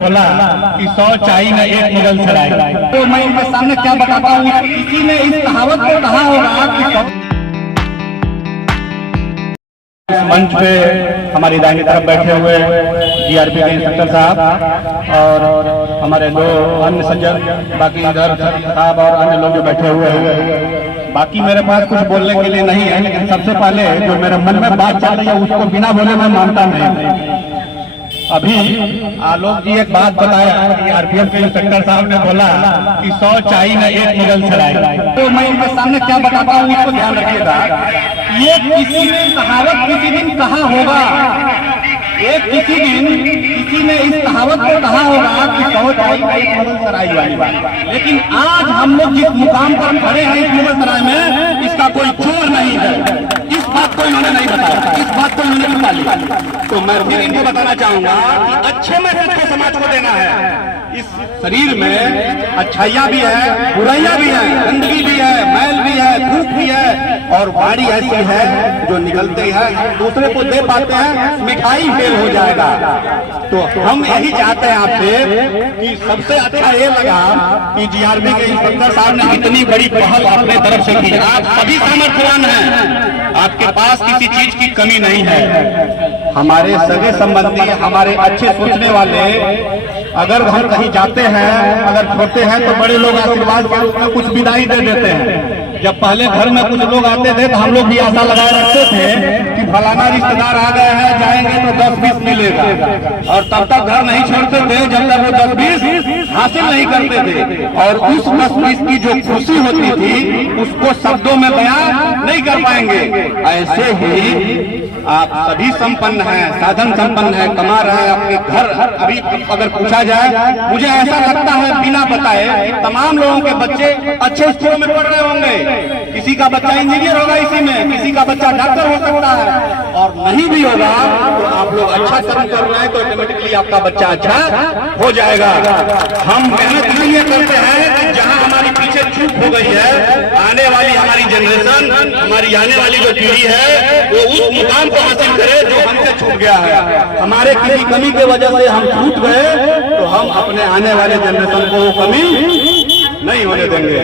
बोला कि 100 चाय में एक मुगल सराय। तो मैं इनके सामने क्या बताता हूँ, किसी ने इस कहावत को कहा होगा कि इस मंच पे हमारी दाहिनी तरफ बैठे हुए जीआरपी के इंस्पेक्टर साहब और हमारे दो अन्य सज्जन, बाकी इधर साहब और अन्य लोग जो बैठे हुए हैं। बाकी मेरे पास कुछ बोलने के लिए नहीं है, लेकिन सबसे पहले जो मेरे मन में बात चल रही है उसको बिना बोले मैं मानता नहीं। अभी आलोक जी एक बात बताया कि आरपीएफ के इंस्पेक्टर साहब ने बोला कि 100 चाय में एक मुगल सराय। तो मैं इनके सामने क्या बताता हूँ इसको ध्यान रखिएगा। ये किसी ने कहावत किसी दिन कहा होगा, एक किसी दिन किसी ने इस कहावत को कहा होगा कि 100 चाय में एक मुगल सराय वाली। लेकिन आज हम लोग जिस मुकाम पर खड़े हैं इस मुगल सराय में, इसका कोई चोर नहीं है। इस बात को इन्होंने नहीं बताया, इस बात को इन्होंने बता लिया। तो मैं फिर इनको बताना चाहूंगा कि अच्छे मैसेज को समाज को देना है। इस शरीर में अच्छाइयाँ भी है, बुराइयां भी है, गंदगी भी है, मैल भी है, धूप भी है, और वाणी ऐसी है जो निकलते हैं दूसरे को दे पाते हैं, मिठाई फेल हो जाएगा। तो हम यही चाहते हैं आपसे कि सबसे अच्छा ये लगा कि जीआरपी के इंस्पेक्टर साहब ने इतनी बड़ी पहल अपने तरफ से की। आप सभी सामर्थ्यवान हैं, आपके पास किसी चीज की कमी नहीं है। हमारे सगे संबंधी, हमारे अच्छे सोचने वाले अगर हम कहीं जाते हैं, अगर छोटे हैं तो बड़े लोग आशीर्वाद के रूप में कुछ विदाई दे देते हैं। जब पहले घर में कुछ लोग आते थे तो हम लोग भी आशा लगाए रखते थे कि फलाना रिश्तेदार आ गए हैं, जाएंगे तो 10-20 मिलेगा, और तब तक घर नहीं छोड़ते थे जब तक वो 10-20 हासिल नहीं करते थे। और उस 10-20 की जो खुशी होती थी उसको शब्दों में बयां नहीं कर पाएंगे। ऐसे ही आप सभी संपन्न हैं, साधन संपन्न हैं, कमा रहे हैं अपने घर। अभी अगर पूछा जाए, मुझे ऐसा लगता है बिना बताए तमाम लोगों के बच्चे अच्छे स्कूलों में पढ़ रहे होंगे। किसी का बच्चा इंजीनियर होगा इसी में, किसी का बच्चा डॉक्टर हो सकता है, और नहीं भी होगा तो आप लोग अच्छा कर्म कर रहे हैं तो ऑटोमेटिकली आपका बच्चा अच्छा हो जाएगा। हम मेहनत इसलिए करते हैं कि जहां हमारी पीछे चूक हो गई है, आने वाली हमारी जनरेशन, हमारी आने वाली जो पीढ़ी है वो उस मुकाम को हासिल करे जो हमसे छूट गया है। हमारे किसी कमी की वजह से हम छूट गए तो हम अपने आने वाले जनरेशन को वो कमी नहीं होने देंगे।